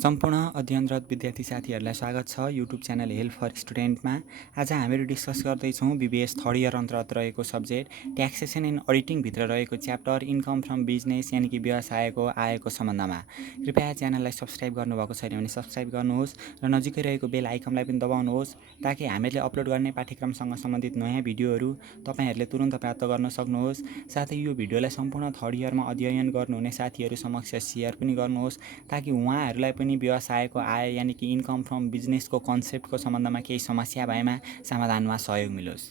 सम्पूर्ण अध्ययनरत विद्यार्थी साथीहरूलाई स्वागत छ युट्युब च्यानल हेल्प फर स्टुडेन्टमा। आज हामीहरू डिस्कस गर्दैछौँ बिबिएस थर्ड इयर अन्तर्गत रहेको सब्जेक्ट ट्याक्सेसन एन्ड अडिटिङभित्र रहेको च्याप्टर इन्कम फ्रम बिजनेस यानि कि व्यवसायको आयको सम्बन्धमा। कृपया च्यानललाई सब्सक्राइब गर्नुभएको छैन भने सब्सक्राइब गर्नुहोस् र नजिकै रहेको बेल आइकनलाई पनि दबाउनुहोस् ताकि हामीले अपलोड गर्ने पाठ्यक्रमसँग सम्बन्धित नयाँ भिडियोहरू तपाईँहरूले तुरुन्त प्राप्त गर्न सक्नुहोस्। साथै यो भिडियोलाई सम्पूर्ण थर्ड इयरमा अध्ययन गर्नुहुने साथीहरू समक्ष सेयर पनि गर्नुहोस् ताकि उहाँहरूलाई पनि व्यवसायको आय यानि कि इन्कम फ्रम बिजनेसको कन्सेप्टको सम्बन्धमा केही समस्या भएमा समाधानमा सहयोग मिलोस्।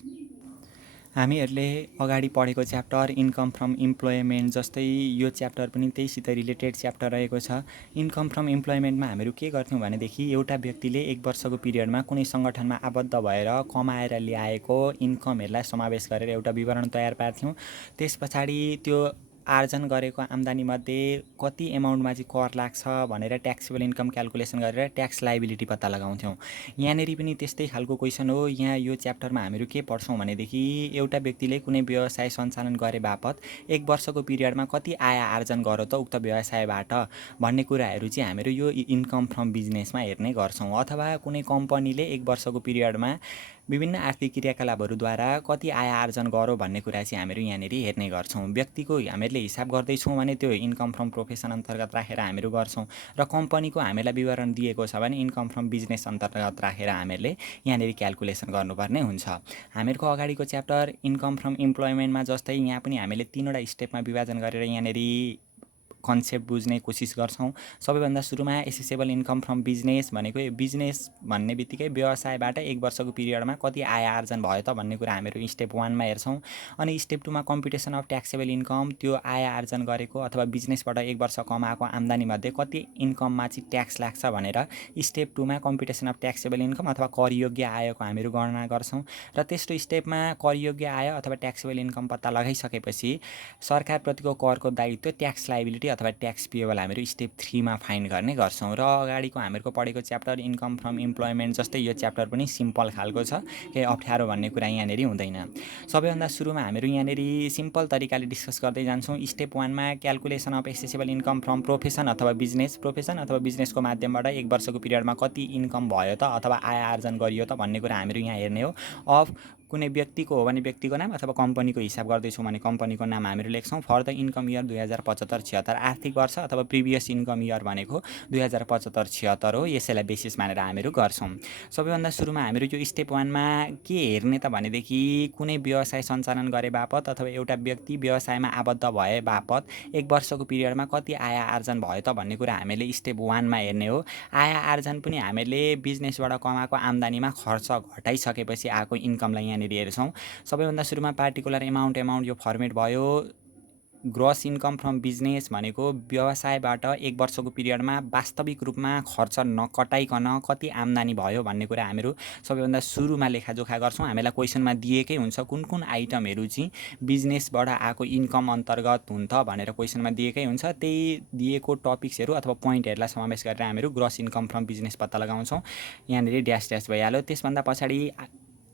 हामीहरूले अगाडि पढेको च्याप्टर इन्कम फ्रम इम्प्लोइमेन्ट जस्तै यो च्याप्टर पनि त्यहीसित रिलेटेड च्याप्टर रहेको छ। इन्कम फ्रम इम्प्लोइमेन्टमा हामीहरू के गर्थ्यौँ भनेदेखि एउटा व्यक्तिले 1 वर्षको पिरियडमा कुनै सङ्गठनमा आबद्ध भएर कमाएर ल्याएको इन्कमहरूलाई समावेश गरेर एउटा विवरण तयार पार्थ्यौँ। त्यस पछाडि त्यो आर्जन गरेको आम्दानीमध्ये कति एमाउन्टमा चाहिँ कर लाग्छ भनेर ट्याक्सेबल इन्कम क्यालकुलेसन गरेर ट्याक्स लाइबिलिटी पत्ता लगाउँथ्यौँ। यहाँनिर पनि त्यस्तै खालको क्वेसन हो। यहाँ यो च्याप्टरमा हामीहरू के पढ्छौँ भनेदेखि एउटा व्यक्तिले कुनै व्यवसाय सञ्चालन गरे बापत 1 वर्षको पिरियडमा कति आय आर्जन गर्यो त उक्त व्यवसायबाट भन्ने कुराहरू चाहिँ हामीहरू यो इन्कम फ्रम बिजनेसमा हेर्ने गर्छौँ। अथवा कुनै कम्पनीले 1 वर्षको पिरियडमा विभिन्न आर्थिक क्रियाकलापहरूद्वारा कति आय आर्जन गर्यो भन्ने कुरा चाहिँ हामीहरू यहाँनिर हेर्ने गर्छौँ। व्यक्तिको हामीहरूले हिसाब गर्दैछौँ भने त्यो इन्कम फ्रम प्रोफेसन अन्तर्गत राखेर हामीहरू गर्छौँ र कम्पनीको हामीलाई विवरण दिएको छ भने इन्कम फ्रम बिजनेस अन्तर्गत राखेर हामीहरूले यहाँनिर क्यालकुलेसन गर्नुपर्ने हुन्छ। हामीहरूको अगाडिको च्याप्टर इन्कम फ्रम इम्प्लोइमेन्टमा जस्तै यहाँ पनि हामीले 3वटा स्टेपमा विभाजन गरेर यहाँनिर कन्सेप्ट बुझ्ने कोसिस गर्छौँ। सबैभन्दा सुरुमा एसेसेबल इन्कम फ्रम बिजनेस भनेको बिजनेस भन्ने बित्तिकै व्यवसायबाट 1 वर्षको पिरियडमा कति आय आर्जन भयो त भन्ने कुरा हामीहरू स्टेप 1मा हेर्छौँ। अनि स्टेप 2मा कम्प्युटेसन अफ ट्याक्सेबल इन्कम, त्यो आय आर्जन गरेको अथवा बिजनेसबाट 1 वर्ष कमाएको आम्दानीमध्ये कति इन्कममा चाहिँ ट्याक्स लाग्छ भनेर स्टेप 2मा कम्प्युटेसन अफ ट्याक्सेबल इन्कम अथवा करयोग्य आयको हामीहरू गणना गर्छौँ। र तेस्रो स्टेपमा करयोग्य आय अथवा ट्याक्सेबल इन्कम पत्ता लगाइसकेपछि सरकारप्रतिको करको दायित्व ट्याक्स लाइबिलिटी अथवा ट्याक्स पेएबल हामीहरू स्टेप 3मा फाइन्ड गर्ने गर्छौँ। र अगाडिको हामीहरूको पढेको च्याप्टर इन्कम फ्रम इम्प्लोइमेन्ट जस्तै यो च्याप्टर पनि सिम्पल खालको छ, केही अप्ठ्यारो भन्ने कुरा यहाँनिर हुँदैन। सबैभन्दा सुरुमा हामीहरू यहाँनिर सिम्पल तरिकाले डिस्कस गर्दै जान्छौँ। स्टेप 1मा calculation of assessable income from profession अथवा बिजनेसको माध्यमबाट 1 वर्षको पिरियडमा कति इन्कम भयो त अथवा आय आर्जन गरियो त भन्ने कुरा हामीहरू यहाँ हेर्ने हो। अफ कुनै व्यक्तिको हो भने व्यक्तिको नाम अथवा कम्पनीको हिसाब गर्दैछौँ भने कम्पनीको नाम हामीहरू लेख्छौँ। फर द इन्कम इयर 2075-76 आर्थिक वर्ष अथवा प्रिभियस इन्कम इयर भनेको 2075-76 हो। यसैलाई बेसिस मानेर हामीहरू गर्छौँ। सबैभन्दा सुरुमा हामीहरू यो स्टेप 1मा के हेर्ने त भनेदेखि कुनै व्यवसाय सञ्चालन गरे बापत अथवा एउटा व्यक्ति व्यवसायमा आबद्ध भए बापत 1 वर्षको पिरियडमा कति आय आर्जन भयो त भन्ने कुरा हामीले स्टेप 1मा हेर्ने हो। आय आर्जन पनि हामीले बिजनेसबाट कमाएको आम्दानीमा खर्च घटाइसकेपछि आएको इन्कमलाई यहाँनिर हेर्छौँ। सबैभन्दा सुरुमा पार्टिकुलर एमाउन्ट यो फर्मेट भयो। ग्रस इन्कम फ्रम बिजनेस भनेको व्यवसायबाट 1 वर्षको पिरियडमा वास्तविक रूपमा खर्च नकटाइकन कति आम्दानी भयो भन्ने कुरा हामीहरू सबैभन्दा सुरुमा लेखाजोखा गर्छौँ। हामीलाई क्वेसनमा दिएकै हुन्छ कुन कुन आइटमहरू चाहिँ बिजनेसबाट आएको इन्कम अन्तर्गत हुन्छ भनेर क्वेसनमा दिएकै हुन्छ। त्यही दिएको टपिक्सहरू अथवा पोइन्टहरूलाई समावेश गरेर हामीहरू ग्रस इन्कम फ्रम बिजनेस पत्ता लगाउँछौँ। यहाँनिर ड्यास ड्यास भइहाल्यो। त्यसभन्दा पछाडि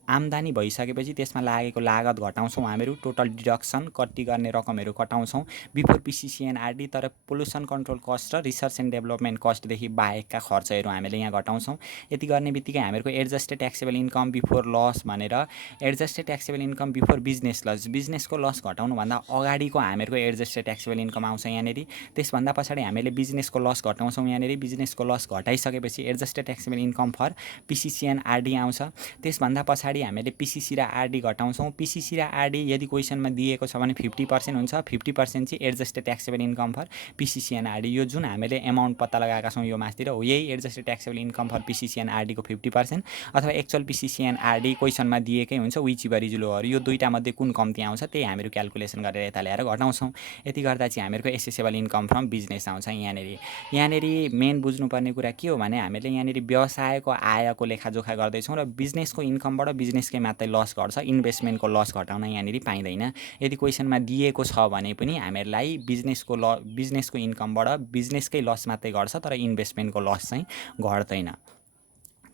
आम्दानी भइसकेपछि त्यसमा लागेको लागत घटाउँछौँ हामीहरू। टोटल डिडक्सन कति गर्ने रकमहरू कटाउँछौँ बिफोर पिसिसिएनआरडी। तर पोल्युसन कन्ट्रोल कस्ट र रिसर्च एन्ड डेभलपमेन्ट कस्टदेखि बाहेकका खर्चहरू हामीले यहाँ घटाउँछौँ। यति गर्ने बित्तिकै हामीहरूको adjusted taxable income before loss भनेर adjusted taxable income before business loss, बिजनेसको लस घटाउनुभन्दा अगाडिको हामीहरूको एडजस्टेड ट्याक्सेबल इन्कम आउँछ यहाँनिर। त्यसभन्दा पछाडि हामीले बिजनेसको लस घटाउँछौँ यहाँनिर। बिजनेसको लस घटाइसकेपछि adjusted taxable income for PCC and RD आउँछ। त्यसभन्दा पछाडि हामीले पिसिसी र आरडी घटाउँछौँ। पिसिसी र आरडी यदि क्वेसनमा दिएको छ भने 50% हुन्छ। 50% चाहिँ adjusted taxable income for PCC and RD. यो जुन हामीले एमाउन्ट पत्ता लगाएका छौँ यो मास्तिर हो, यही एडजस्टेड ट्याक्सेबल इन्कम फर पिसिसिएनआरडीको 50% अथवा एक्चुअल पिसिसिएनआरडी क्वेसनमा दिएकै हुन्छ विच इज लोअर। यो दुईटा मध्ये कुन कम्ती आउँछ त्यही हामीहरू क्यालकुलेसन गरेर यता ल्याएर घटाउँछौँ। यति गर्दा चाहिँ हामीहरूको एसेसेबल इन्कम फ्रम बिजनेस आउँछ यहाँनिर मेन बुझ्नुपर्ने कुरा के हो भने हामीले यहाँनिर व्यवसायको आयको लेखाजोखा गर्दैछौँ र बिजनेसको इन्कमबाट बिजनेसकै मात्रै लस घट्छ, इन्भेस्टमेन्टको लस घटाउन यहाँनिर पाइँदैन। यदि क्वेसनमा दिएको छ भने पनि हामीहरूलाई बिजनेसको इन्कमबाट बिजनेसकै लस मात्रै घट्छ तर इन्भेस्टमेन्टको लस चाहिँ घट्दैन।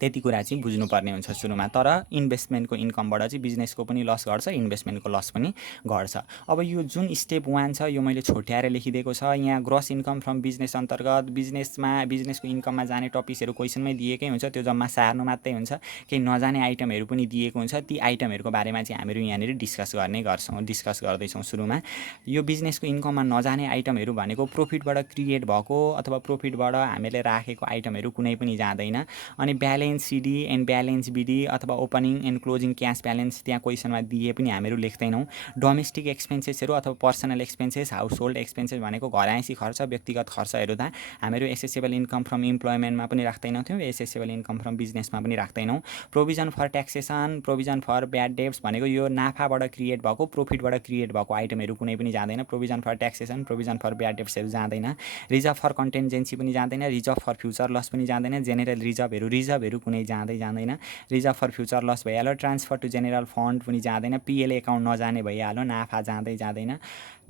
त्यति कुरा चाहिँ बुझ्नुपर्ने हुन्छ सुरुमा। तर इन्भेस्टमेन्टको इन्कमबाट चाहिँ बिजनेसको पनि लस घट्छ, इन्भेस्टमेन्टको लस पनि घट्छ। अब यो जुन स्टेप 1 छ यो मैले छोट्याएर लेखिदिएको छ। यहाँ ग्रस इन्कम फ्रम बिजनेस अन्तर्गत बिजनेसको इन्कममा जाने टपिक्सहरू क्वेसनमै दिएकै हुन्छ, त्यो जम्मा सार्नु मात्रै हुन्छ। केही नजाने आइटमहरू पनि दिएको हुन्छ, ती आइटमहरूको बारेमा चाहिँ हामीहरू यहाँनिर डिस्कस गर्दैछौँ सुरुमा। यो बिजनेसको इन्कममा नजाने आइटमहरू भनेको प्रफिटबाट क्रिएट भएको अथवा प्रफिटबाट हामीले राखेको आइटमहरू कुनै पनि जाँदैन। अनि balance CD and balance BD अथवा opening and closing cash balance त्यहाँ क्वेसनमा दिए पनि हामीहरू लेख्दैनौँ। डोमेस्टिक एक्सपेन्सेसहरू अथवा personal expenses, household expenses भनेको घरआइसी खर्च, व्यक्तिगत खर्चहरू त हामीहरू एसेसेबल इन्कम फ्रम इम्प्लोइमेन्टमा पनि राख्दैनौँ, एसेसेबल इन्कम फ्रम बिजनेसमा पनि राख्दैनौँ। Provision for taxation, provision for bad debts भनेको यो नाफाबाट क्रिएट भएको, प्रफिटबाट क्रिएट भएको आइटमहरू कुनै पनि जाँदैन। Provision for taxation, provision for bad डेब्सहरू जाँदैन। रिजर्भ फर कन्टेन्जेन्सी पनि जाँदैन, रिजर्भ फर फ्युचर लस पनि जाँदैन। जेनेरल रिजर्भहरू कुनै जाँदैन। रिजर्भ फर फ्युचर लस भइहाल्यो। ट्रान्सफर टु जेनेरल फन्ड पनि जाँदैन। पिएलए एकाउन्ट नजाने भइहाल्यो। नाफा जाँदैन,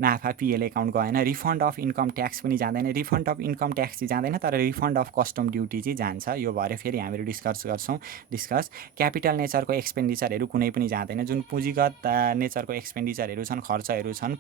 नाफा पिएलए एकाउन्ट गएन। रिफन्ड अफ इन्कम ट्याक्स पनि जाँदैन। रिफन्ड अफ इन्कम ट्याक्स चाहिँ जाँदैन, तर रिफन्ड अफ कस्टम ड्युटी चाहिँ जान्छ। यो भएर फेरि हामीहरू डिस्कस गर्छौँ। क्यापिटल नेचरको एक्सपेन्डिचरहरू कुनै पनि जाँदैन। जुन पुँजीगत नेचरको एक्सपेन्डिचरहरू छन्, खर्चहरू छन्,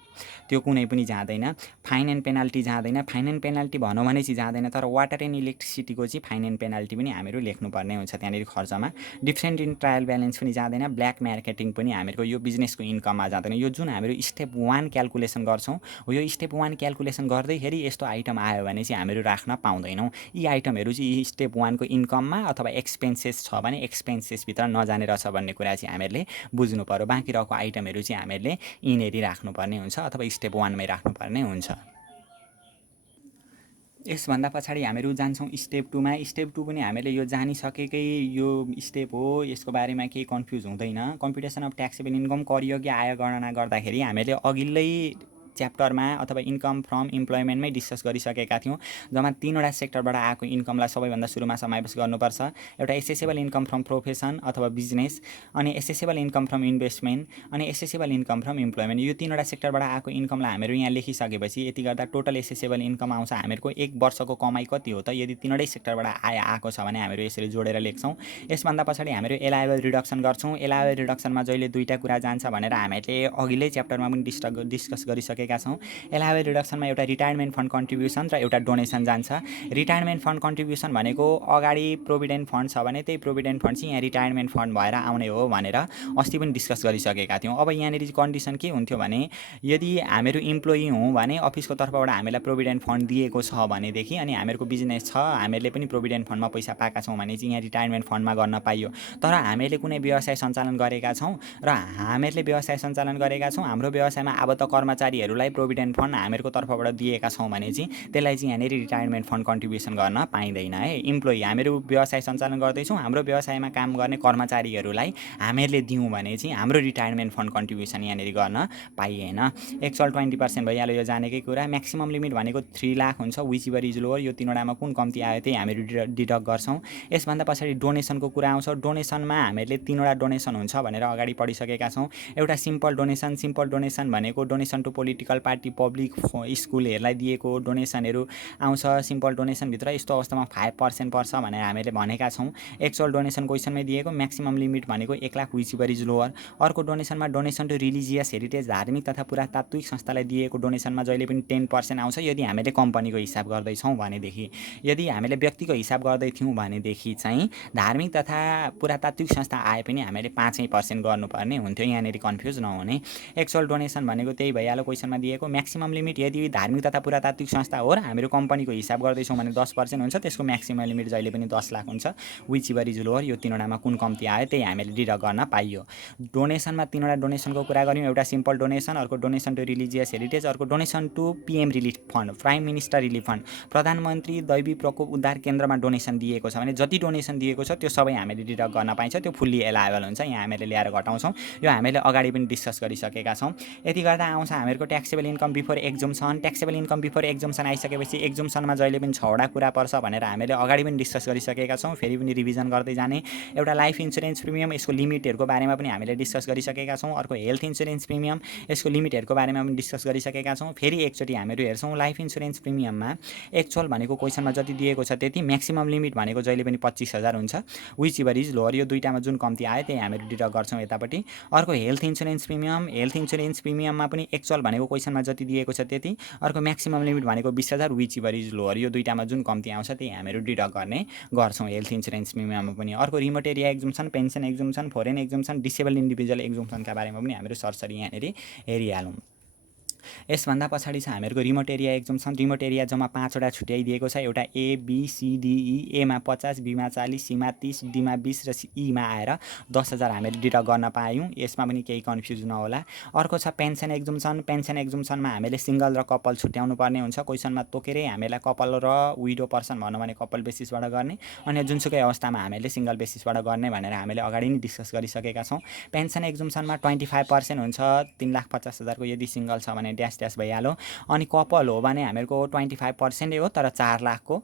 त्यो कुनै पनि जाँदैन। फाइन एन्ड पेनाल्टी जाँदैन। फाइन एन्ड पेनाल्टी भनौँ भने चाहिँ जाँदैन, तर वाटर एन्ड इलेक्ट्रिसिटीको चाहिँ फाइन एन्ड पेनाल्टी पनि हामीहरू लेख्नुपर्ने हुन्छ त्यहाँनिर खर्चमा। डिफरेन्ट इन ट्रायल ब्यालेन्स पनि जाँदैन। ब्ल्याक मार्केटिङ पनि हामीहरूको यो बिजनेसको इन्कममा जाँदैन। यो जुन हामीहरू स्टेप 1 क्यालकुलेसन गर्छौँ, यो स्टेप 1 क्यालकुलेसन गर्दैखेरि यस्तो आइटम आयो भने चाहिँ हामीहरू राख्न पाउँदैनौँ। यी आइटमहरू चाहिँ स्टेप 1 को इन्कममा अथवा एक्सपेन्सेस छ भने एक्सपेन्सेसभित्र नजाने रहेछ भन्ने कुरा चाहिँ हामीहरूले बुझ्नु पर्यो। बाँकी रहेको आइटमहरू चाहिँ हामीहरूले यिनीहरू राख्नुपर्ने हुन्छ अथवा स्टेप 1 मै राख्नुपर्ने हुन्छ। यसभन्दा पछाडि हामीहरू जान्छौँ स्टेप 2 मा। स्टेप 2 पनि हामीले यो जानिसकेकै यो स्टेप हो, यसको बारेमा केही कन्फ्युज हुँदैन। कम्प्युटेसन अफ ट्याक्सेबल इन्कम, करयोग्य आय गणना गर्दाखेरि हामीले अघिल्लै च्याप्टरमा अथवा इन्कम फ्रम इम्प्लोइमेन्टमै डिस्कस गरिसकेका थियौँ। जम्मा 3वटा सेक्टरबाट आएको इन्कमलाई सबैभन्दा सुरुमा समावेश गर्नुपर्छ। एउटा एसेसेबल इन्कम फ्रम प्रोफेसन अथवा बिजनेस, अनि एसेसेबल इन्कम फ्रम इन्भेस्टमेन्ट, अनि एसेसेबल इन्कम फ्रम इम्प्लोइमेन्ट। यो 3वटा सेक्टरबाट आएको इन्कमलाई हामीहरू यहाँ लेखिसकेपछि यति गर्दा टोटल एसेसेबल इन्कम आउँछ हामीहरूको 1 वर्षको कमाइ कति हो त। यदि 3वटै सेक्टरबाट आय आएको छ भने हामीहरू यसरी जोडेर लेख्छौँ। यसभन्दा पछाडि हामीहरू एलायबल रिडक्सन गर्छौँ। एलायबल रिडक्सनमा जहिले दुईटा कुरा जान्छ भनेर हामीले अघिल्लै च्याप्टरमा पनि डिस्कस गरिसकेका छौँ। एलायबल रिडक्सनमा एउटा रिटायरमेन्ट फन्ड कन्ट्रिब्युसन र एउटा डोनेसन जान्छ। रिटायरमेन्ट फन्ड कन्ट्रिब्युसन भनेको अगाडि प्रोभिडेन्ट फन्ड छ भने त्यही प्रोभिडेन्ट फन्ड चाहिँ यहाँ रिटायरमेन्ट फन्ड भएर आउने हो भनेर अस्ति पनि डिस्कस गरिसकेका थियौँ। अब यहाँनिर कन्डिसन के हुन्थ्यो भने यदि हामीहरू इम्प्लोइ हौँ भने अफिसको तर्फबाट हामीलाई प्रोभिडेन्ट फन्ड दिएको छ भनेदेखि, अनि हामीहरूको बिजनेस छ, हामीहरूले पनि प्रोभिडेन्ट फन्डमा पैसा पाएका छौँ भने चाहिँ यहाँ रिटायरमेन्ट फन्डमा गर्न पाइयो। तर हामीले कुनै व्यवसाय सञ्चालन गरेका छौँ र हाम्रो व्यवसायमा अब त कर्मचारीहरूलाई प्रोभिडेन्ट फन्ड हामीहरूको तर्फबाट दिएका छौँ भने चाहिँ त्यसलाई चाहिँ यहाँनिर रिटायरमेन्ट फन्ड कन्ट्रिब्युसन गर्न पाइँदैन है। इम्प्लोइ हामीहरू व्यवसाय सञ्चालन गर्दैछौँ, हाम्रो व्यवसायमा काम गर्ने कर्मचारीहरूलाई हामीहरूले दिउँ भने चाहिँ हाम्रो रिटायरमेन्ट फन्ड कन्ट्रिब्युसन यहाँनिर गर्न पाइएन। एक्चुअल 20% भइहाल्यो यो जानेकै कुरा। म्याक्सिमम लिमिट भनेको 3 लाख हुन्छ। विच इभर इज लोवर, यो 3वटामा कुन कम्ती आयो त्यही हामीहरू डिडक्ट गर्छौँ। यसभन्दा पछाडि डोनेसनको कुरा आउँछ। डोनेसनमा हामीले 3वटा डोनेसन हुन्छ भनेर अगाडि पढिसकेका छौँ। एउटा सिम्पल डोनेसन भनेको donation to political party, public स्कुलहरूलाई दिएको डोनेसनहरू आउँछ। सिम्पल डोनेसनभित्र यस्तो अवस्थामा 5% पर्छ भनेर हामीले भनेका छौँ। एक्चुअल डोनेसन क्वेसनमै दिएको। म्याक्सिमम लिमिट भनेको 1 lakh, which ever is lower. अर्को डोनेसनमा डोनेसन टु रिलिजियस हेरिटेज, धार्मिक तथा पुरातात्विक संस्थालाई दिएको डोनेसनमा जहिले पनि 10% आउँछ यदि हामीले कम्पनीको हिसाब गर्दैछौँ भनेदेखि। यदि हामीले व्यक्तिको हिसाब गर्दै थियौँ भनेदेखि चाहिँ धार्मिक तथा पुरातात्विक संस्था आए पनि हामीले 5% गर्नुपर्ने हुन्थ्यो। यहाँनिर कन्फ्युज नहुने। एक्चुअल डोनेसन भनेको त्यही भइहाल्यो क्वेसनमा दिएको। म्याक्सिमम लिमिट यदि धार्मिक तथा पुरातात्विक संस्था हो र हामीहरू कम्पनीको हिसाब गर्दैछौँ भने 10% हुन्छ। त्यसको म्याक्सिमम लिमिट जहिले पनि 10 लाख हुन्छ। विच इभर इज लोवर, यो 3वटामा कुन कम्ती आयो त्यही हामीले डिडक्ट गर्न पाइयो। डोनेसनमा 3वटा डोनेसनको कुरा गऱ्यौँ। एउटा सिम्पल डोनेसन, अर्को डोनेसन टु रिलिजियस हेरिटेज, अर्को donation to PM relief fund, prime minister relief fund. प्रधानमन्त्री दैवी प्रकोप उद्धार केन्द्रमा डोनेसन दिएको छ भने जति डोनेसन दिएको छ त्यो सबै हामीले डिडक्ट गर्न पाइन्छ। त्यो फुल्ली एलायबल हुन्छ। यहाँ हामीले ल्याएर घटाउँछौँ। यो हामीले अगाडि पनि डिस्कस गरिसकेका छौँ। यति गर्दा आउँछ हामीहरूको taxable income before exemption. Taxable income before exemption आइसकेपछि एक्जम्सनमा जहिले पनि 6वटा कुरा पर्छ भनेर हामीले अगाडि पनि डिस्कस गरिसकेका छौँ, फेरि पनि रिभिजन गर्दै जाने। एउटा लाइफ इन्सुरेन्स प्रिमियम, यसको लिमिटहरूको बारेमा पनि हामीले डिस्कस गरिसकेका छौँ। अर्को हेल्थ इन्सुरेन्स प्रिमियम, यसको लिमिटहरूको बारेमा पनि डिस्कस गरिसकेका छौँ। फेरि एकचोटि हामीहरू हेर्छौँ लाइफ इन्सुरेन्स प्रिमियममा एक्चुअल भनेको क्वेसनमा जति दिएको छ त्यति, म्याक्सिमम लिमिट भनेको जहिले पनि 25,000 हुन्छ, विच एभर इज लोअर। यो दुईटामा जुन कम्ती आयो त्यही हामीहरू डिडक्ट गर्छौँ यतापट्टि। अर्को health insurance premium, health insurance प्रिमियममा पनि एक्चुअल भनेको क्वेसनमा जति दिएको छ त्यति, अर्को म्याक्सिमम लिमिट भनेको 20,000, विच एभर इज लोअर। यो दुईटामा जुन कम्ती आउँछ त्यही हामीहरू डिडक्ट गर्ने गर्छौँ हेल्थ इन्सुरेन्स प्रिमियममा पनि। अर्को remote area exemption, pension exemption, foreign exemption, disable individual एक्जम्सनका बारेमा पनि हामीहरू सरसरी यहाँनिर हेरिहालौँ। यसभन्दा पछाडि छ हामीहरूको remote area exemption. Remote area जम्मा 5वटा छुट्याइदिएको छ, एउटा A B C D E. एमा 50, बीमा 40, सीमा 30, डीमा 20 र ईमा आएर 10,000 हामीले डिडक्ट गर्न पायौँ। यसमा पनि केही कन्फ्युज नहोला। अर्को छ पेन्सन एक्जम्सन। पेन्सन एक्जम्सनमा हामीले सिङ्गल र कपल छुट्याउनु पर्ने हुन्छ। क्वेसनमा तोकेरै हामीलाई कपल र विडो पर्सन भनौँ भने कपल बेसिसबाट गर्ने, अनि जुनसुकै अवस्थामा हामीले सिङ्गल बेसिसबाट गर्ने भनेर हामीले अगाडि नै डिस्कस गरिसकेका छौँ। पेन्सन एक्जम्सनमा 25% हुन्छ 3,50,000 को, यदि सिङ्गल छ भने ड्यास ड्यास भइहाल्यो। अनि कपल हो भने हामीहरूको 25% हो तर 4 लाख को,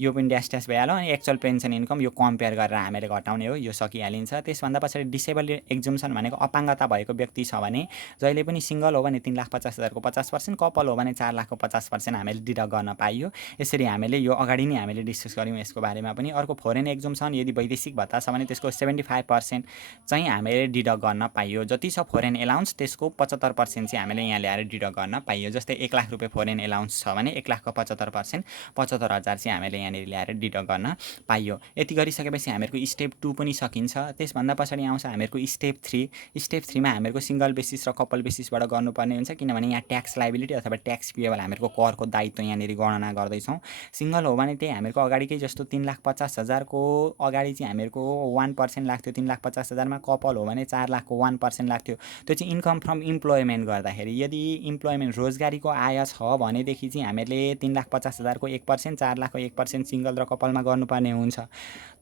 यो पनि ड्यास ड्यास भइहाल्यो। अनि एक्चुअल पेन्सन इन्कम यो कम्पेयर गरेर हामीले घटाउने हो, यो सकिहालिन्छ। त्यसभन्दा पछाडि डिसेबल एक्जम्सन भनेको अपाङ्गता भएको व्यक्ति छ भने जहिले पनि सिङ्गल हो भने 3,50,000 को 50%, कपल हो भने 4 लाख को 50% हामीले डिडक्ट गर्न पाइयो। यसरी हामीले यो अगाडि नै हामीले डिस्कस गऱ्यौँ यसको बारेमा पनि। अर्को फोरेन एक्जम्सन, यदि वैदेशिक भत्ता छ भने त्यसको 75% चाहिँ हामीले डिडक्ट गर्न पाइयो। जति छ फोरेन एलाउन्स त्यसको 75% चाहिँ हामीले यहाँ ल्याएर डिडक्ट गर्न पाइयो। जस्तै 1 लाख रुपियाँ फोरेन एलाउन्स छ भने 1 लाखको 75% 75,000 चाहिँ हामीले यहाँनिर ल्याएर डिडक्ट गर्न पाइयो। यति गरिसकेपछि हामीहरूको स्टेप 2 पनि सकिन्छ। त्यसभन्दा पछाडि आउँछ हामीहरूको स्टेप 3। स्टेप 3 मा हामीहरूको सिङ्गल बेसिस र कपल बेसिसबाट गर्नुपर्ने हुन्छ, किनभने यहाँ ट्याक्स लाइबिलिटी अथवा ट्याक्स पेएबल हामीहरूको करको दायित्व यहाँनिर गणना गर्दैछौँ। सिङ्गल हो भने त्यही हामीहरूको अगाडिकै जस्तो 3,50,000 को अगाडि चाहिँ हामीहरूको 1% लाग्थ्यो 3,50,000 मा। कपल हो भने 4 लाख को 1% लाग्थ्यो। त्यो चाहिँ इन्कम फ्रम इम्प्लोइमेन्ट गर्दाखेरि, यदि इम्प्लोइमेन्ट रोजगारीको आय छ भनेदेखि चाहिँ हामीले 3,50,000 को 1%, 4 लाख को 1% सिङ्गल र कपलमा गर्नुपर्ने हुन्छ।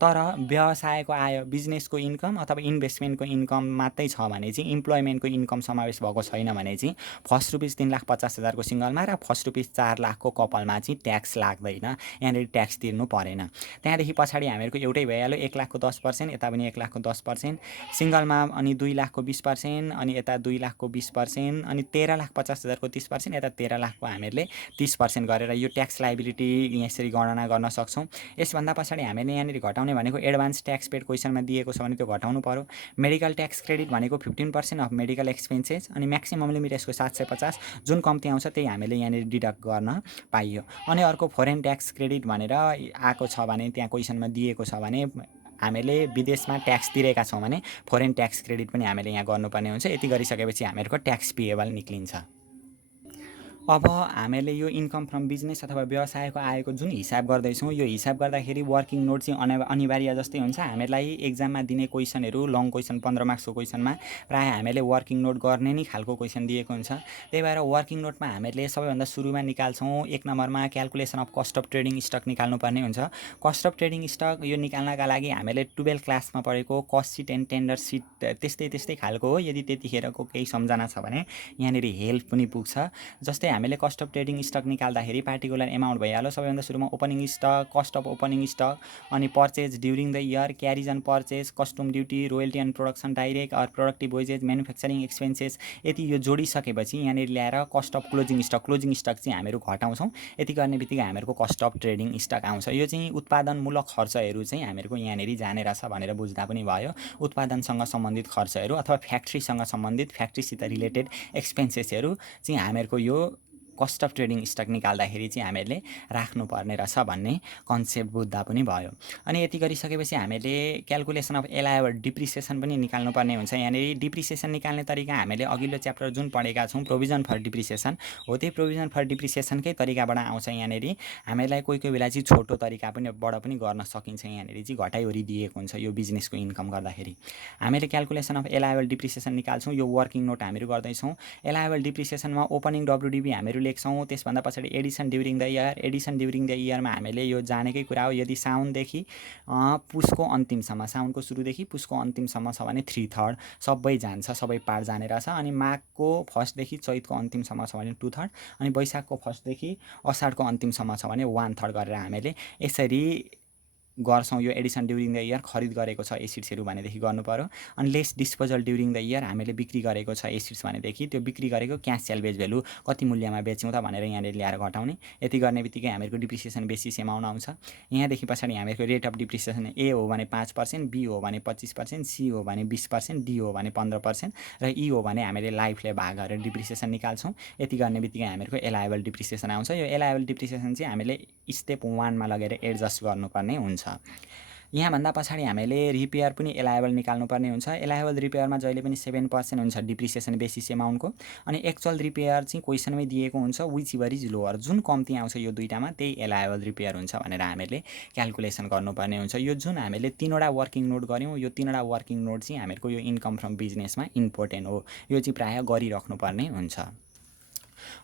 तर व्यवसायको आय, बिजनेसको इन्कम अथवा इन्भेस्टमेन्टको इन्कम मात्रै छ भने चाहिँ, इम्प्लोइमेन्टको इन्कम समावेश भएको छैन भने चाहिँ फर्स्ट रुपिस 3,50,000 को सिङ्गलमा र फर्स्ट रुपिस 4 लाख को कपलमा चाहिँ ट्याक्स लाग्दैन, यहाँनिर ट्याक्स तिर्नु परेन। त्यहाँदेखि पछाडि हामीहरूको एउटै भइहाल्यो, 1 लाख को 10%, यता पनि 1 लाख को 10%, सिङ्गलमा अनि 2 लाख को 20%, अनि यता 2 लाख को 20%, अनि 13,50,000 को 30%, यता 13 लाख को हामीले 30% गरेर यो ट्याक्स लाइबिलिटी यसरी गणना गर्न सक्छौँ। यसभन्दा पछाडि हामीले यहाँनिर घटाउने भनेको एडभान्स ट्याक्स पेड क्वेसनमा दिएको छ भने त्यो घटाउनु पर्यो। मेडिकल ट्याक्स क्रेडिट भनेको 15% अफ मेडिकल एक्सपेन्सेस, अनि म्याक्सिमम लिमिट यसको 750, जुन कम्ती आउँछ त्यही हामीले यहाँनिर डिडक्ट गर्न पाइयो। अनि अर्को फोरेन ट्याक्स क्रेडिट भनेर आएको छ भने, त्यहाँ क्वेसनमा दिएको छ भने हामीले विदेशमा ट्याक्स तिरेका छौँ भने फोरेन ट्याक्स क्रेडिट पनि हामीले यहाँ गर्नुपर्ने हुन्छ। यति गरिसकेपछि हामीहरूको ट्याक्स पेएबल निक्लिन्छ। अब हामीले यो इन्कम फ्रम बिजनेस अथवा व्यवसायको आएको जुन हिसाब गर्दैछौँ, यो हिसाब गर्दाखेरि वर्किङ नोट चाहिँ अनिवार्य जस्तै हुन्छ। हामीलाई एक्जाममा दिने क्वेसनहरू, लङ क्वेसन 15 मार्क्सको क्वेसनमा प्रायः हामीले वर्किङ नोट गर्ने नै खालको क्वेसन दिएको हुन्छ। त्यही भएर वर्किङ नोटमा हामीले सबैभन्दा सुरुमा निकाल्छौँ 1 नम्बरमा calculation of cost of trading stock निकाल्नुपर्ने हुन्छ। कस्ट अफ ट्रेडिङ स्टक यो निकाल्नका लागि हामीले 12 क्लासमा पढेको cost seat and tender seat त्यस्तै खालको हो। यदि त्यतिखेरको केही सम्झना छ भने यहाँनिर हेल्प पनि पुग्छ। जस्तै हामीले कस्ट अफ ट्रेडिङ स्टक निकाल्दाखेरि पार्टिकुलर एमाउन्ट भइहाल्यो। सबैभन्दा सुरुमा opening stock, cost of opening stock, अनि purchase during the year, carriage on purchase, custom duty, royalty and production direct or productive wages, manufacturing expenses, यति यो जोडिसकेपछि यहाँनिर ल्याएर कस्ट अफ क्लोजिङ स्टक चाहिँ हामीहरू घटाउँछौँ। यति गर्ने बित्तिकै हामीहरूको कस्ट अफ ट्रेडिङ स्टक आउँछ। यो चाहिँ उत्पादनमूलक खर्चहरू चाहिँ हामीहरूको यहाँनिर जाने रहेछ भनेर बुझ्दा पनि भयो। उत्पादनसँग सम्बन्धित खर्चहरू अथवा फ्याक्ट्रीसँग सम्बन्धित, फ्याक्ट्रीसित रिलेटेड एक्सपेन्सेसहरू चाहिँ हामीहरूको यो कस्ट अफ ट्रेडिङ स्टक निकाल्दाखेरि चाहिँ हामीले राख्नुपर्ने रहेछ भन्ने कन्सेप्ट बुझ्दा पनि भयो। अनि यति गरिसकेपछि हामीले क्यालकुलेसन अफ एलायबल डिप्रिसिएसन पनि निकाल्नुपर्ने हुन्छ। यहाँनिर डिप्रिसिएसन निकाल्ने तरिका हामीले अघिल्लो च्याप्टर जुन पढेका छौँ प्रोभिजन फर डिप्रिसिएसन हो, त्यही प्रोभिजन फर डिप्रिसिएसनकै तरिकाबाट आउँछ। यहाँनिर हामीलाई कोही बेला चाहिँ छोटो तरिका पनि गर्न सकिन्छ। यहाँनिर चाहिँ घटाइवरी दिएको हुन्छ यो बिजनेसको इन्कम गर्दाखेरि। हामीले क्यालकुलेसन अफ एलायबल डिप्रिसिएसन निकाल्छौँ। यो वर्किङ नोट हामीहरू गर्दैछौँ। एलायबल डिप्रिसिएसनमा ओपनिङ डब्ल्युडिबी हामीहरू लेख्छौँ। त्यसभन्दा पछाडि Edison during the year, Edison during the इयरमा हामीले यो जानेकै कुरा हो, यदि साउनदेखि पुसको अन्तिमसम्म, साउनको सुरुदेखि पुसको अन्तिमसम्म छ भने 3/3 सबै जान्छ, सबै पार्ट जानेर छ। अनि माघको फर्स्टदेखि चैतको अन्तिमसम्म छ भने 2/3, अनि वैशाखको फर्स्टदेखि असाढको अन्तिमसम्म छ भने 1/3 गरेर हामीले यसरी गर्छौँ। यो एडिसन ड्युरिङ द इयर खरिद गरेको छ एसिड्सहरू भनेदेखि गर्नु पर्यो। अनि lace disposal during the year हामीले बिक्री गरेको छ एसिड्स भनेदेखि त्यो बिक्री गरेको क्यास सेल्भेज भ्यालु कति मूल्यमा बेच्यौँ त भनेर यहाँनिर ल्याएर घटाउने। यति गर्ने बित्तिकै हामीहरूको डिप्रिसिएसन बेसिस एमाउन्ट आउँछ। यहाँदेखि पछाडि हामीहरूको रेट अफ डिप्रिसिएसन ए हो भने 5%, बी हो भने 25%, सी हो भने 20%, डी हो भने 15% र ई हो भने हामीले लाइफले भाग गरेर डिप्रिसिएसन निकाल्छौँ। यति गर्ने बित्तिकै हामीहरूको एलायबल डिप्रिसिएसन आउँछ। यो एलायबल डिप्रिसिएसन चाहिँ हामीले स्टेप 1मा लगेर एडजस्ट गर्नुपर्ने हुन्छ। यहाँभन्दा पछाडि हामीले रिपेयर पनि एलायबल निकाल्नुपर्ने हुन्छ। एलायबल रिपेयरमा जहिले पनि 7% हुन्छ डिप्रिसिएसन बेसिस एमाउन्टको। अनि एक्चुअल रिपेयर चाहिँ क्वेसनमै दिएको हुन्छ विच इभर इज लोअर, जुन कम्ती आउँछ यो दुईटामा त्यही एलायबल रिपेयर हुन्छ भनेर हामीले क्यालकुलेसन गर्नुपर्ने हुन्छ। यो जुन हामीले 3वटा वर्किङ नोट गऱ्यौँ, यो 3वटा वर्किङ नोट चाहिँ हामीहरूको यो इन्कम फ्रम बिजनेसमा इम्पोर्टेन्ट हो, यो चाहिँ प्रायः गरिराख्नुपर्ने हुन्छ।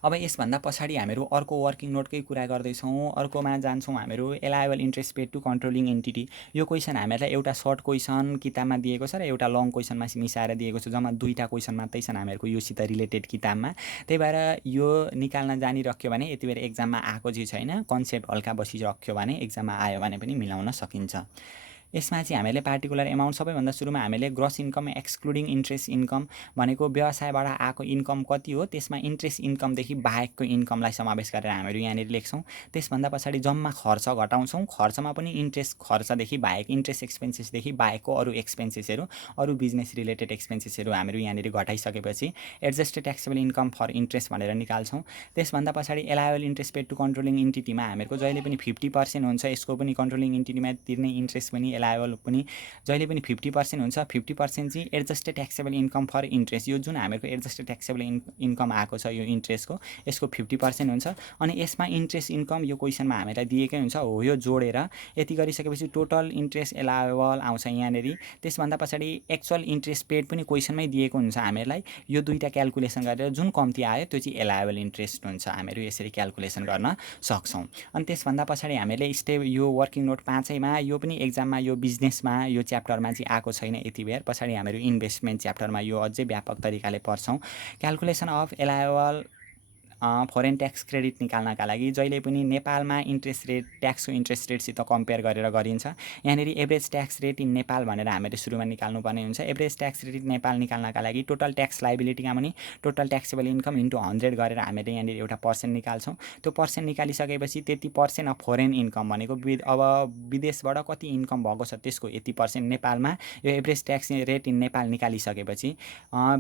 अब यसभन्दा पछाडि हामीहरू अर्को वर्किङ नोटकै कुरा गर्दैछौँ। अर्कोमा जान्छौँ हामीहरू allowable interest paid to controlling entity. यो क्वेसन हामीहरूलाई एउटा सर्ट क्वेसन किताबमा दिएको छ र एउटा लङ क्वेसनमा मिसाएर दिएको छ। जम्मा 2टा क्वेसन मात्रै छन् हामीहरूको योसित रिलेटेड किताबमा। त्यही भएर यो निकाल्न जानिरह्यो भने यति बेर एक्जाममा आएको चाहिँ छैन, कन्सेप्ट हल्का बसिरह्यो भने एक्जाममा आयो भने पनि मिलाउन सकिन्छ। यसमा चाहिँ हामीले पार्टिकुलर एमाउन्ट सबैभन्दा सुरुमा हामीले gross income excluding interest income भनेको व्यवसायबाट आएको इन्कम कति हो, त्यसमा इन्ट्रेस्ट इन्कमदेखि बाहेकको इन्कमलाई समावेश गरेर हामीहरू यहाँनिर लेख्छौँ। त्यसभन्दा पछाडि जम्मा खर्च घटाउँछौँ। खर्चमा पनि इन्ट्रेस्ट खर्चदेखि बाहेक, इन्ट्रेस्ट एक्सपेन्सेसदेखि बाहेकको अरू एक्सपेन्सेसहरू, अरू बिजनेस रिलेटेड एक्सपेन्सेसहरू हामीहरू यहाँनिर घटाइसकेपछि adjusted taxable income for interest भनेर निकाल्छौँ। त्यसभन्दा पछाडि allowable interest paid to controlling इन्टिटीमा हामीहरूको जहिले पनि 50% हुन्छ। यसको पनि कन्ट्रोलिङ इन्टिटीमा तिर्ने इन्ट्रेस्ट पनि एलायबल पनि जहिले पनि 50% हुन्छ। 50% चाहिँ adjusted taxable income for interest, यो जुन हामीहरूको एडजस्टेड ट्याक्सेबल इन्कम आएको छ यो इन्ट्रेस्टको, यसको 50% हुन्छ। अनि यसमा इन्ट्रेस्ट इन्कम यो क्वेसनमा हामीलाई दिएकै हुन्छ हो, यो जोडेर यति गरिसकेपछि टोटल इन्ट्रेस्ट एलायबल आउँछ यहाँनिर। त्यसभन्दा पछाडि एक्चुअल इन्ट्रेस्ट पेड पनि क्वेसनमै दिएको हुन्छ हामीलाई। यो दुईटा क्यालकुलेसन गरेर जुन कम्ती आयो त्यो चाहिँ एलायबल इन्ट्रेस्ट हुन्छ। हामीहरू यसरी क्यालकुलेसन गर्न सक्छौँ। अनि त्यसभन्दा पछाडि हामीले स्टेप यो वर्किङ नोट 5मा यो पनि एक्जाममा यो बिजनेसमा यो च्याप्टरमा चाहिँ आएको छैन यति बेर। पछाडि हामीहरू इन्भेस्टमेन्ट च्याप्टरमा यो अझै व्यापक तरिकाले पढ्छौँ। Calculation of allowable foreign tax credit निकाल्नका लागि जहिले पनि नेपालमा इन्ट्रेस्ट रेट ट्याक्सको इन्ट्रेस्ट रेटसित कम्पेयर गरेर गरिन्छ। यहाँनिर average tax rate in Nepal भनेर हामीले सुरुमा निकाल्नुपर्ने हुन्छ। Average tax rate in Nepal निकाल्नका लागि टोटल ट्याक्स लाइबिलिटीका पनि टोटल ट्याक्सेबल इन्कम इन्टु 100 गरेर हामीले यहाँनिर एउटा पर्सेन्ट निकाल्छौँ। त्यो पर्सेन्ट निकालिसकेपछि त्यति पर्सेन्ट अफ फरेन इन्कम भनेको अब विदेशबाट कति इन्कम भएको छ त्यसको यति पर्सेन्ट नेपालमा यो average tax rate in Nepal निकालिसकेपछि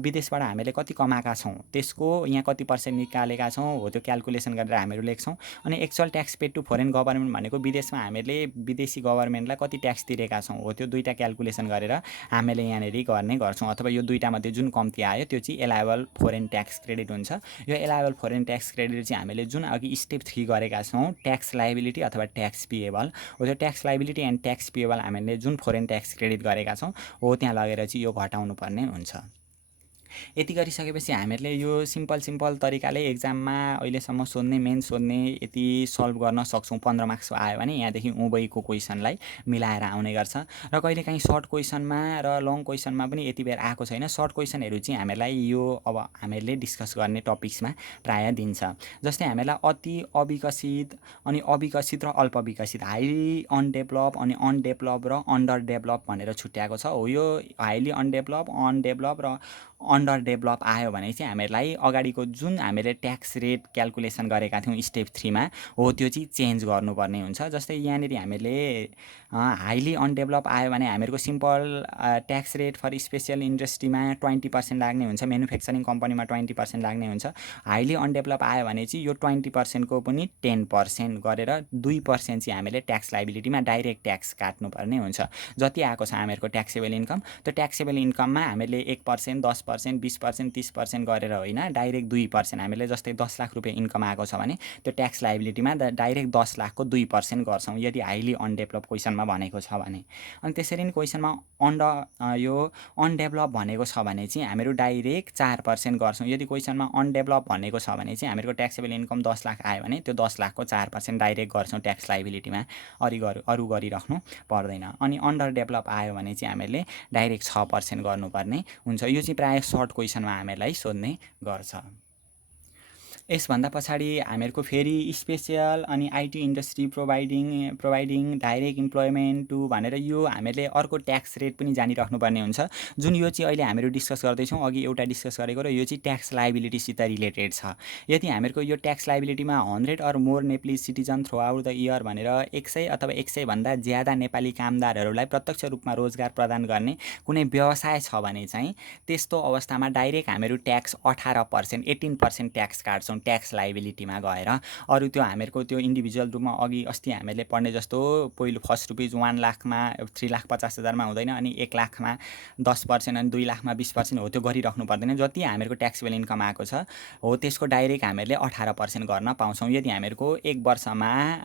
विदेशबाट हामीले कति कमाएका छौँ त्यसको यहाँ कति पर्सेन्ट निकालेका हो त्यो क्यालकुलेसन गरेर हामीहरू लेख्छौँ। अनि actual tax paid to foreign government भनेको विदेशमा हामीले विदेशी गभर्मेन्टलाई कति ट्याक्स तिरेका छौँ हो, त्यो दुईटा क्यालकुलेसन गरेर हामीले यहाँनिर गर्ने गर्छौँ। अथवा यो दुईटामध्ये जुन कम्ती आयो त्यो चाहिँ एलायबल फरेन ट्याक्स क्रेडिट हुन्छ। यो एलायबल फरेन ट्याक्स क्रेडिट चाहिँ हामीले जुन अघि स्टेप 3 गरेका छौँ ट्याक्स लाइबिलिटी अथवा ट्याक्स पेएबल हो, त्यो tax liability and tax payable हामीले जुन फरेन ट्याक्स क्रेडिट गरेका छौँ हो त्यहाँ लगेर चाहिँ यो घटाउनु पर्ने हुन्छ। यति गरिसकेपछि हामीहरूले यो सिम्पल तरिकाले एक्जाममा अहिलेसम्म सोध्ने मेन सोध्ने यति सल्भ गर्न सक्छौँ। 15 मार्क्सको आयो भने यहाँदेखि उँभोको क्वेसनलाई मिलाएर आउने गर्छ। र कहिलेकाहीँ सर्ट क्वेसनमा र लङ क्वेसनमा पनि यति बेर आएको छैन। सर्ट क्वेसनहरू चाहिँ हामीलाई यो अब हामीहरूले डिस्कस गर्ने टपिक्समा प्रायः दिन्छ। जस्तै हामीलाई अति अविकसित अनि अविकसित र अल्प विकसित, हाइली अनडेभलप अनि अनडेभलप र अन्डर डेभलप भनेर छुट्याएको छ हो। यो हाइली अनडेभलप, अनडेभलप र अन्डर डेभलप आयो भने चाहिँ हामीलाई अगाडिको जुन हामीले ट्याक्स रेट क्यालकुलेसन गरेका थियौँ स्टेप 3मा हो त्यो चाहिँ चेन्ज गर्नुपर्ने हुन्छ। जस्तै यहाँनिर हामीले हाइली अनडेभलप आयो भने हामीहरूको simple tax rate for special इन्डस्ट्रीमा 20% लाग्ने हुन्छ, म्यानुफ्याक्चरिङ कम्पनीमा 20% लाग्ने हुन्छ। हाइली अनडेभलप आयो भने चाहिँ यो 20%को पनि 10% गरेर 2% चाहिँ हामीले ट्याक्स लाइबिलिटीमा डाइरेक्ट ट्याक्स काट्नुपर्ने हुन्छ। जति आएको छ हामीहरूको ट्याक्सेबल इन्कम त्यो ट्याक्सेबल इन्कममा हामीले 1%, 10%, 10%, 20%, 30% गरेर होइन, डाइरेक्ट 2%। हामीले जस्तै 10 लाख रुपियाँ इन्कम आएको छ भने त्यो ट्याक्स लाइबिलिटीमा डाइरेक्ट 10 लाखको 2% गर्छौँ यदि हाइली अनडेभलप क्वेसनमा भनेको छ भने। अनि त्यसरी नै क्वेसनमा यो अनडेभलप भनेको छ भने चाहिँ हामीहरू डाइरेक्ट 4% गर्छौँ। यदि क्वेसनमा अनडेभलप भनेको छ भने चाहिँ हामीहरूको ट्याक्सेबल इन्कम 10 लाख आयो भने त्यो 10 लाखको 4% डाइरेक्ट गर्छौँ ट्याक्स लाइबिलिटीमा, अरू गरिराख्नु पर्दैन। अनि अन्डर डेभलप आयो भने चाहिँ हामीहरूले डाइरेक्ट 6% गर्नुपर्ने हुन्छ। यो चाहिँ प्रायः सर्ट क्वेसनमा हामीहरूलाई सोध्ने गर्छ। यसभन्दा पछाडि हामीहरूको फेरि स्पेसियल अनि IT industry providing direct employment to भनेर यो हामीहरूले अर्को ट्याक्स रेट पनि जानिराख्नुपर्ने हुन्छ, जुन यो चाहिँ अहिले हामीहरू डिस्कस गर्दैछौँ। अघि एउटा डिस्कस गरेको र यो चाहिँ ट्याक्स लाइबिलिटीसित रिलेटेड छ। यदि हामीहरूको यो ट्याक्स लाइबिलिटीमा 100 or more Nepalese citizen throughout the year भनेर 100 अथवा 100भन्दा ज्यादा नेपाली कामदारहरूलाई प्रत्यक्ष रूपमा रोजगार प्रदान गर्ने कुनै व्यवसाय छ भने चाहिँ त्यस्तो अवस्थामा डाइरेक्ट हामीहरू ट्याक्स 18%, 18% ट्याक्स काट्छौँ ट्याक्स लाइबिलिटीमा गएर। अरू त्यो हामीहरूको त्यो इन्डिभिजुअल रूपमा अघि अस्ति हामीले पढ्ने जस्तो पहिलो फर्स्ट रुपिज 1 लाखमा 3,50,000मा हुँदैन, अनि 1 लाखमा 10% अनि 2 लाखमा 20% हो, त्यो गरिराख्नु पर्दैन। जति हामीहरूको ट्याक्सेबल इन्कम आएको छ हो त्यसको डाइरेक्ट हामीले 18% गर्न पाउँछौँ यदि हामीहरूको एक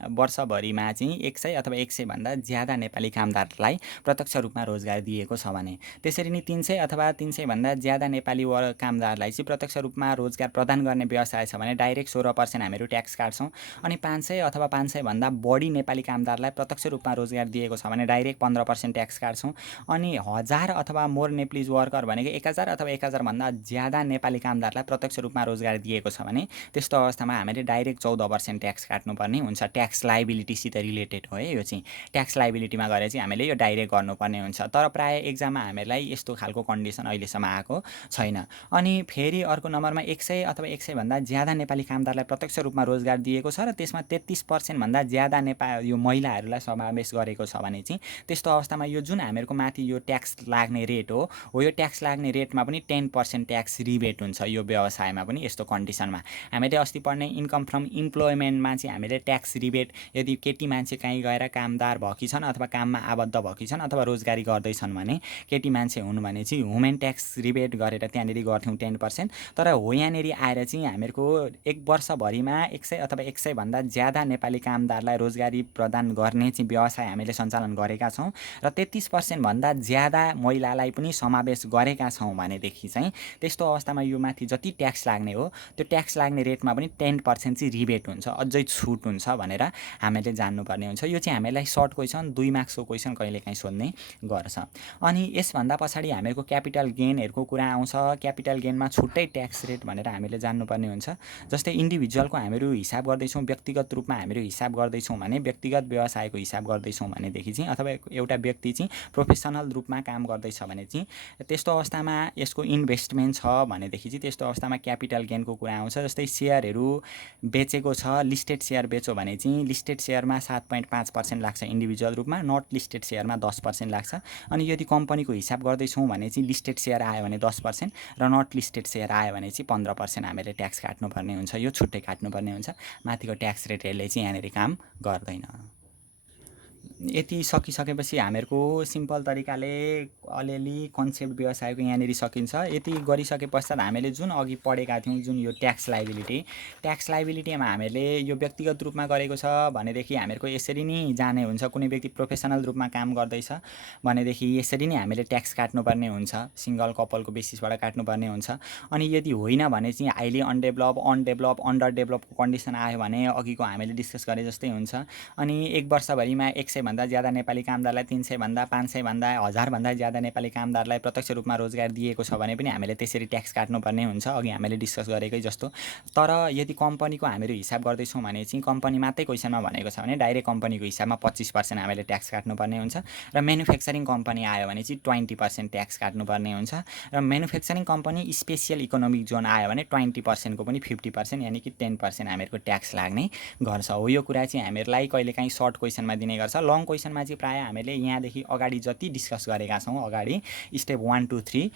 वर्षभरिमा चाहिँ 100 अथवा 100भन्दा ज्यादा नेपाली कामदारलाई प्रत्यक्ष रूपमा रोजगार दिएको छ भने। त्यसरी नै 300 अथवा 300भन्दा ज्यादा नेपाली कामदारलाई चाहिँ प्रत्यक्ष रूपमा रोजगार प्रदान गर्ने व्यवसाय छ भने डाइरेक्ट 16% हामीहरू ट्याक्स काट्छौँ। अनि 500 अथवा 500भन्दा बढी नेपाली कामदारलाई प्रत्यक्ष रूपमा रोजगार दिएको छ भने डाइरेक्ट 15% ट्याक्स काट्छौँ। अनि 1000 अथवा मोर नेप्लिज वर्कर भनेको 1000 अथवा 1000भन्दा ज्यादा नेपाली कामदारलाई प्रत्यक्ष रूपमा रोजगार दिएको छ भने त्यस्तो अवस्थामा हामीले डाइरेक्ट 14% ट्याक्स काट्नुपर्ने हुन्छ। ट्याक्स लाइबिलिटीसित रिलेटेड हो है यो चाहिँ। ट्याक्स लाइबिलिटीमा गएर चाहिँ हामीले यो डाइरेक्ट गर्नुपर्ने हुन्छ। तर प्रायः एक्जाममा हामीलाई यस्तो खालको कन्डिसन अहिलेसम्म आएको छैन। अनि फेरि अर्को नम्बरमा 100 अथवा 100भन्दा ज्यादा नेपाली कामदारलाई प्रत्यक्ष रूपमा रोजगार दिएको छ र त्यसमा 33%भन्दा ज्यादा यो महिलाहरूलाई समावेश गरेको छ भने चाहिँ त्यस्तो अवस्थामा यो जुन हामीहरूको माथि यो ट्याक्स लाग्ने रेट हो यो ट्याक्स लाग्ने रेटमा पनि 10% ट्याक्स रिबेट हुन्छ यो व्यवसायमा पनि। यस्तो कन्डिसनमा हामीले अस्ति पढ्ने इन्कम फ्रम इम्प्लोइमेन्टमा चाहिँ हामीले ट्याक्स रिबेट यदि केटी मान्छे कहीँ गएर कामदार भएकी छन् अथवा काममा आबद्ध भएकी छन् अथवा रोजगारी गर्दैछन् भने केटी मान्छे हुनु भने चाहिँ वुमेन ट्याक्स रिबेट गरेर त्यहाँनिर गर्थ्यौँ 10%। तर हो यहाँनिर आएर चाहिँ हामीहरूको एक वर्षभरिमा 100 अथवा 100भन्दा ज्यादा नेपाली कामदारलाई रोजगारी प्रदान गर्ने चाहिँ व्यवसाय हामीले सञ्चालन गरेका छौँ र 33% भन्दा ज्यादा महिलालाई पनि समावेश गरेका छौँ भनेदेखि चाहिँ त्यस्तो अवस्थामा यो माथि जति ट्याक्स लाग्ने हो त्यो ट्याक्स लाग्ने रेटमा पनि 10% चाहिँ रिबेट हुन्छ, अझै छुट हुन्छ भनेर हामीले जान्नुपर्ने हुन्छ। यो चाहिँ हामीलाई सर्ट क्वेसन 2 मार्क्सको क्वेसन कहिलेकाहीँ सोध्ने गर्छ। अनि यसभन्दा पछाडि हामीहरूको क्यापिटल गेनहरूको कुरा आउँछ। क्यापिटल गेनमा छुट्टै ट्याक्स रेट भनेर हामीले जान्नुपर्ने हुन्छ। जस्तै इन्डिभिजुअलको हामीहरू हिसाब गर्दैछौँ, व्यक्तिगत रूपमा हामीहरू हिसाब गर्दैछौँ भने व्यक्तिगत व्यवसायको हिसाब गर्दैछौँ भनेदेखि चाहिँ अथवा एउटा व्यक्ति चाहिँ प्रोफेसनल रूपमा काम गर्दैछ भने चाहिँ त्यस्तो अवस्थामा यसको इन्भेस्टमेन्ट छ भनेदेखि चाहिँ त्यस्तो अवस्थामा क्यापिटल गेनको कुरा आउँछ। जस्तै सेयरहरू बेचेको छ, लिस्टेड सेयर बेच्यो भने चाहिँ लिस्टेड सेयरमा 7.5% लाग्छ इन्डिभिजुअल रूपमा, नट लिस्टेड सेयरमा 10% लाग्छ। अनि यदि कम्पनीको हिसाब गर्दैछौँ भने चाहिँ लिस्टेड सेयर आयो भने 10% र नट लिस्टेड सेयर आयो भने चाहिँ 15% हामीले ट्याक्स काट्नुपर्ने हुन्छ। यो छुट्टै काट्नुपर्ने हुन्छ, माथिको ट्याक्स रेटहरूले चाहिँ यहाँनिर काम गर्दैन। यति सकिसकेपछि हामीहरूको सिम्पल तरिकाले अलिअलि कन्सेप्ट व्यवसायको यहाँनिर सकिन्छ। यति गरिसके पश्चात हामीले जुन अघि पढेका थियौँ जुन यो ट्याक्स लाइबिलिटीमा हामीले यो व्यक्तिगत रूपमा गरेको छ भनेदेखि हामीहरूको यसरी नै जाने हुन्छ। कुनै व्यक्ति प्रोफेसनल रूपमा काम गर्दैछ भनेदेखि यसरी नै हामीले ट्याक्स काट्नुपर्ने हुन्छ, सिङ्गल कपलको बेसिसबाट काट्नुपर्ने हुन्छ। अनि यदि होइन भने चाहिँ हाइली अनडेभलप अन्डर डेभलपको कन्डिसन आयो भने अघिको हामीले डिस्कस गरे जस्तै हुन्छ। अनि एक वर्षभरिमा 100 भन्दा ज्यादा नेपाली कामदारलाई 300 भन्दा 500 भन्दा 1000 भन्दा ज्यादा नेपाली कामदारलाई प्रत्यक्ष रूपमा रोजगार दिएको छ भने पनि हामीले त्यसरी ट्याक्स काट्नुपर्ने हुन्छ, अघि हामीले डिस्कस गरेकै जस्तो। तर यदि कम्पनीको हामीहरू हिसाब गर्दैछौँ भने चाहिँ कम्पनी मात्रै क्वेसनमा भनेको छ भने डाइरेक्ट कम्पनीको हिसाबमा 25% हामीले ट्याक्स काट्नुपर्ने हुन्छ। र म्यानुफ्याक्चरिङ कम्पनी आयो भने चाहिँ 20% ट्याक्स काट्नुपर्ने हुन्छ। र manufacturing company special economic zone आयो भने 20%को पनि 50% यानि कि 10% हामीहरूको ट्याक्स लाग्ने गर्छ। हो यो कुरा चाहिँ हामीहरूलाई कहिलेकाहीँ सर्ट क्वेसनमा दिने गर्छ। लङ क्वेसनमा चाहिँ प्रायः हामीले यहाँदेखि अगाडि जति डिस्कस गरेका छौँ अगाडि स्टेप 1 2 3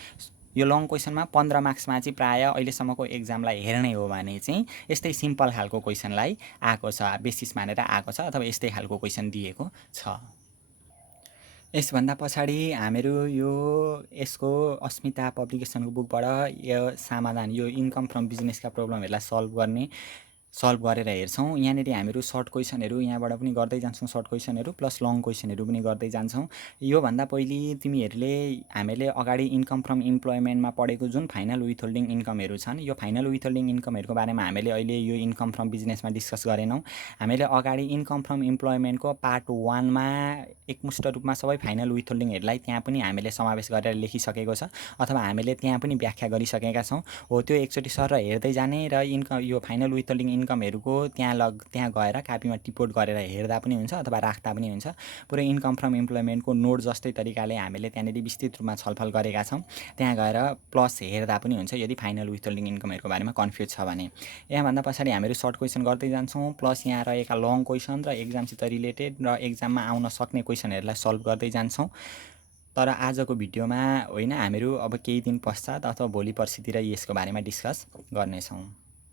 यो लङ क्वेसनमा 15 मार्क्समा चाहिँ प्रायः अहिलेसम्मको एक्जामलाई हेर्ने हो भने चाहिँ यस्तै सिम्पल खालको क्वेसनलाई आएको छ, बेसिस मानेर आएको छ अथवा यस्तै खालको क्वेसन दिएको छ। यसभन्दा पछाडि हामीहरू यसको अस्मिता पब्लिकेसनको बुकबाट यो समाधान यो इन्कम फ्रम बिजनेसका प्रब्लमहरूलाई सल्भ गरेर हेर्छौँ। यहाँनिर हामीहरू सर्ट क्वेसनहरू यहाँबाट पनि गर्दै जान्छौँ, सर्ट क्वेसनहरू प्लस लङ क्वेसनहरू पनि गर्दै जान्छौँ। योभन्दा पहिले हामीले अगाडि इन्कम फ्रम इम्प्लोइमेन्टमा पढेको जुन फाइनल विथहोल्डिङ इन्कमहरू छन्, यो फाइनल विथहोल्डिङ इन्कमहरूको बारेमा हामीले अहिले यो इन्कम फ्रम बिजनेसमा डिस्कस गरेनौँ। हामीले अगाडि इन्कम फ्रम इम्प्लोइमेन्टको पार्ट 1मा एकमुष्ट रूपमा सबै फाइनल विथहोल्डिङहरूलाई त्यहाँ पनि हामीले समावेश गरेर लेखिसकेको छ, अथवा हामीले त्यहाँ पनि व्याख्या गरिसकेका छौँ। हो त्यो एकचोटि सर हेर्दै जाने र यो फाइनल विथहोल्डिङ इन्कमहरूको त्यहाँ गएर कापीमा टिपोट गरेर हेर्दा पनि हुन्छ अथवा राख्दा पनि हुन्छ। पुरै इन्कम फ्रम इम्प्लोइमेन्टको नोट जस्तै तरिकाले हामीले त्यहाँनिर विस्तृत रूपमा छलफल गरेका छौँ। त्यहाँ गएर प्लस हेर्दा पनि हुन्छ यदि फाइनल विथहोल्डिङ इन्कमहरूको बारेमा कन्फ्युज छ भने। यहाँभन्दा पछाडि हामीहरू सर्ट क्वेसन गर्दै जान्छौँ, प्लस यहाँ रहेका लङ क्वेसन र एक्जामसित रिलेटेड र एक्जाममा आउन सक्ने क्वेसनहरूलाई सल्भ गर्दै जान्छौँ। तर आजको भिडियोमा होइन, हामीहरू अब केही दिन पश्चात अथवा भोलि पर्सितिर यसको बारेमा डिस्कस गर्नेछौँ।